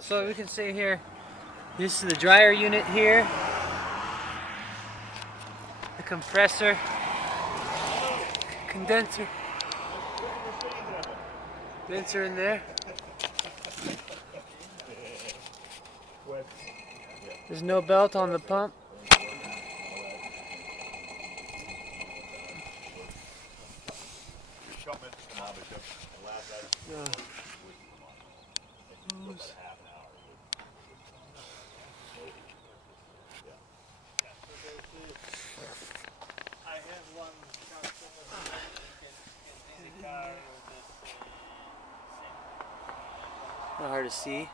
So we can see here, this is the dryer unit here, the compressor, condenser in there. There's no belt on the pump. Not hard to see.